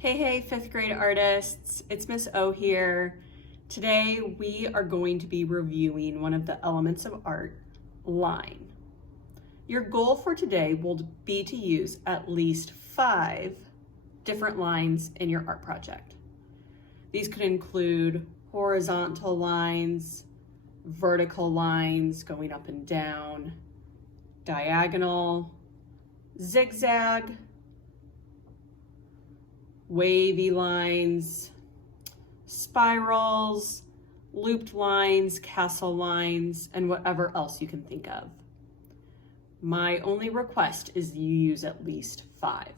Hey, fifth grade artists, it's Miss O here. Today we are going to be reviewing one of the elements of art, line. Your goal for today will be to use at least 5 different lines in your art project. These could include horizontal lines, vertical lines going up and down, diagonal, zigzag, wavy lines, spirals, looped lines, castle lines, and whatever else you can think of. My only request is you use at least 5.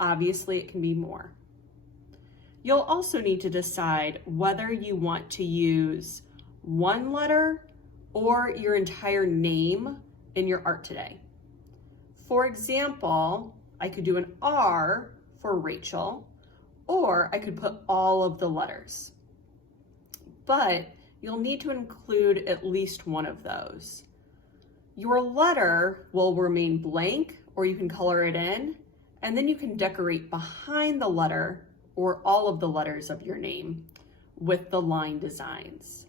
Obviously, it can be more. You'll also need to decide whether you want to use one letter or your entire name in your art today. For example, I could do an R for Rachel, or I could put all of the letters. But you'll need to include at least one of those. Your letter will remain blank, or you can color it in, and then you can decorate behind the letter or all of the letters of your name with the line designs.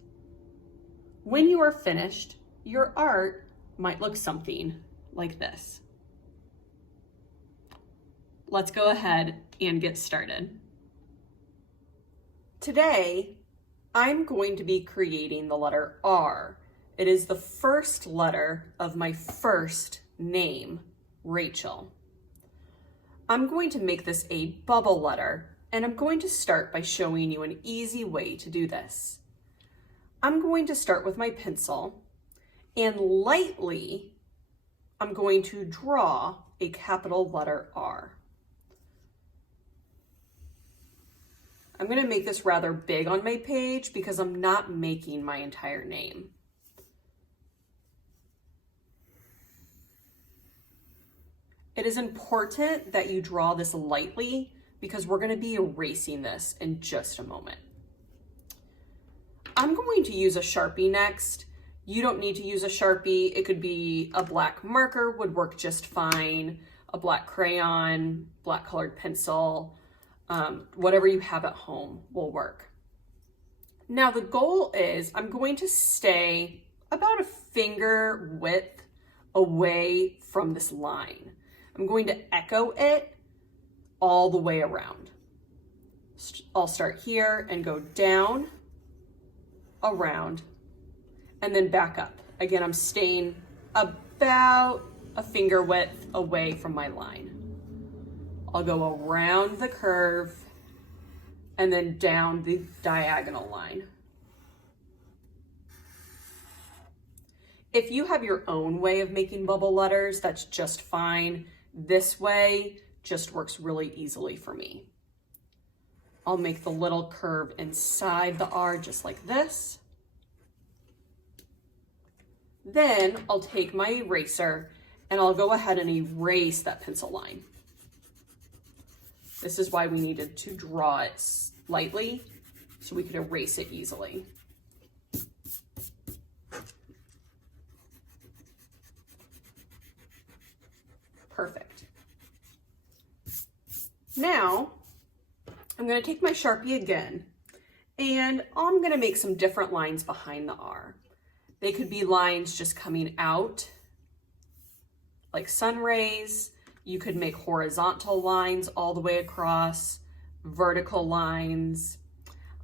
When you are finished, your art might look something like this. Let's go ahead and get started. Today, I'm going to be creating the letter R. It is the first letter of my first name, Rachel. I'm going to make this a bubble letter, and I'm going to start by showing you an easy way to do this. I'm going to start with my pencil, and lightly, I'm going to draw a capital letter R. I'm going to make this rather big on my page because I'm not making my entire name. It is important that you draw this lightly because we're going to be erasing this in just a moment. I'm going to use a Sharpie next. You don't need to use a Sharpie. It could be a black marker would work just fine, a black crayon, black colored pencil. Whatever you have at home will work. Now the goal is I'm going to stay about a finger width away from this line. I'm going to echo it all the way around. I'll start here and go down, around, and then back up. Again, I'm staying about a finger width away from my line. I'll go around the curve and then down the diagonal line. If you have your own way of making bubble letters, that's just fine. This way just works really easily for me. I'll make the little curve inside the R just like this. Then I'll take my eraser and I'll go ahead and erase that pencil line. This is why we needed to draw it lightly so we could erase it easily. Perfect. Now, I'm going to take my Sharpie again, and I'm going to make some different lines behind the R. They could be lines just coming out, like sun rays. You could make horizontal lines all the way across, vertical lines.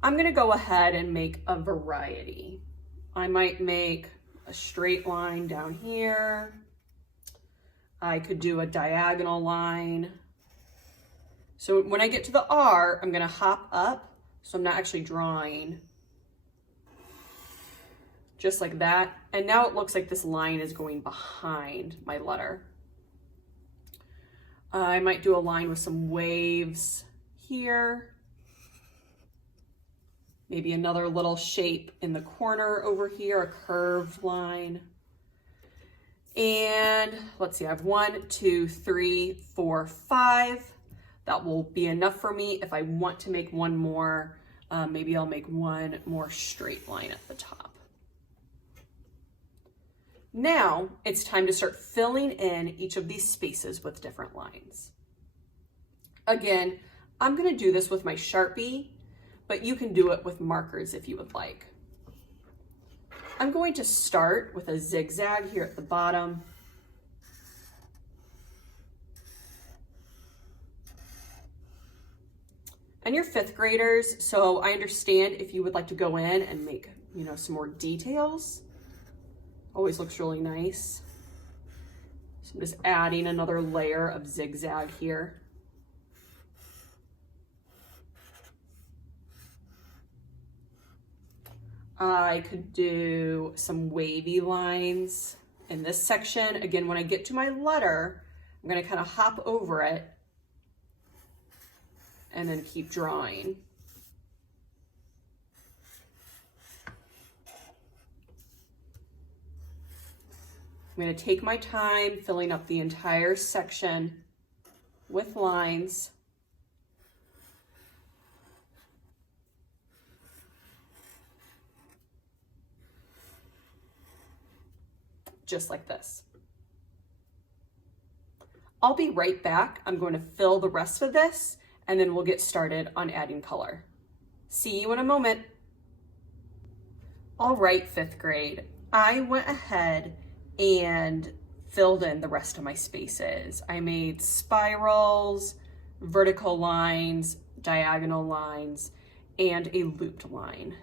I'm going to go ahead and make a variety. I might make a straight line down here. I could do a diagonal line. So when I get to the R, I'm going to hop up, so I'm not actually drawing. Just like that. And now it looks like this line is going behind my letter. I might do a line with some waves here. Maybe another little shape in the corner over here, a curved line. And let's see, I have 1, 2, 3, 4, 5. That will be enough for me. If I want to make one more, maybe I'll make one more straight line at the top. Now it's time to start filling in each of these spaces with different lines. Again, I'm gonna do this with my Sharpie, but you can do it with markers if you would like. I'm going to start with a zigzag here at the bottom. And you're fifth graders, so I understand if you would like to go in and make, some more details. Always looks really nice. So I'm just adding another layer of zigzag here. I could do some wavy lines in this section. Again, when I get to my letter, I'm going to kind of hop over it and then keep drawing. I'm going to take my time filling up the entire section with lines. Just like this. I'll be right back. I'm going to fill the rest of this and then we'll get started on adding color. See you in a moment. All right, fifth grade. I went ahead and filled in the rest of my spaces. I made spirals, vertical lines, diagonal lines, and a looped line.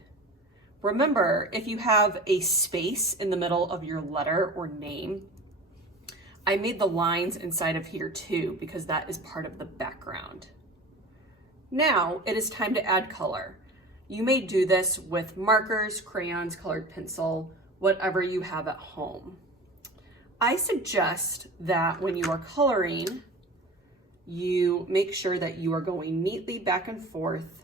Remember, if you have a space in the middle of your letter or name, I made the lines inside of here too, because that is part of the background. Now it is time to add color. You may do this with markers, crayons, colored pencil, whatever you have at home. I suggest that when you are coloring, you make sure that you are going neatly back and forth,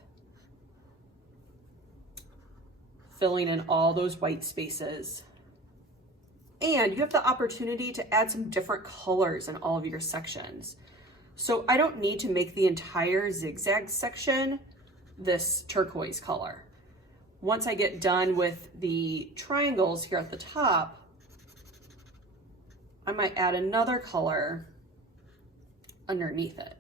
filling in all those white spaces. And you have the opportunity to add some different colors in all of your sections. So I don't need to make the entire zigzag section this turquoise color. Once I get done with the triangles here at the top, I might add another color underneath it.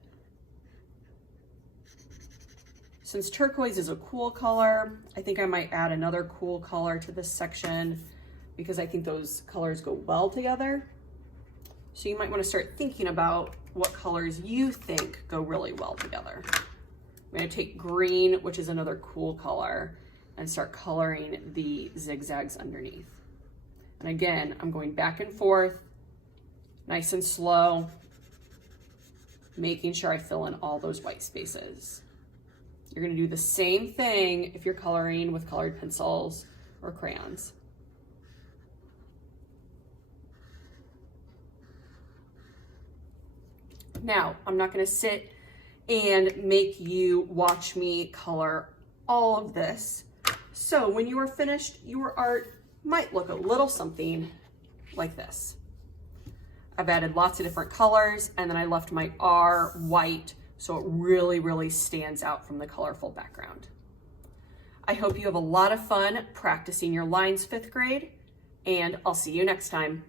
Since turquoise is a cool color, I think I might add another cool color to this section because I think those colors go well together. So you might want to start thinking about what colors you think go really well together. I'm going to take green, which is another cool color, and start coloring the zigzags underneath. And again, I'm going back and forth, nice and slow, making sure I fill in all those white spaces. You're going to do the same thing if you're coloring with colored pencils or crayons. Now, I'm not going to sit and make you watch me color all of this. So when you are finished, your art might look a little something like this. I've added lots of different colors, and then I left my R white so it really, really stands out from the colorful background. I hope you have a lot of fun practicing your lines, fifth grade, and I'll see you next time.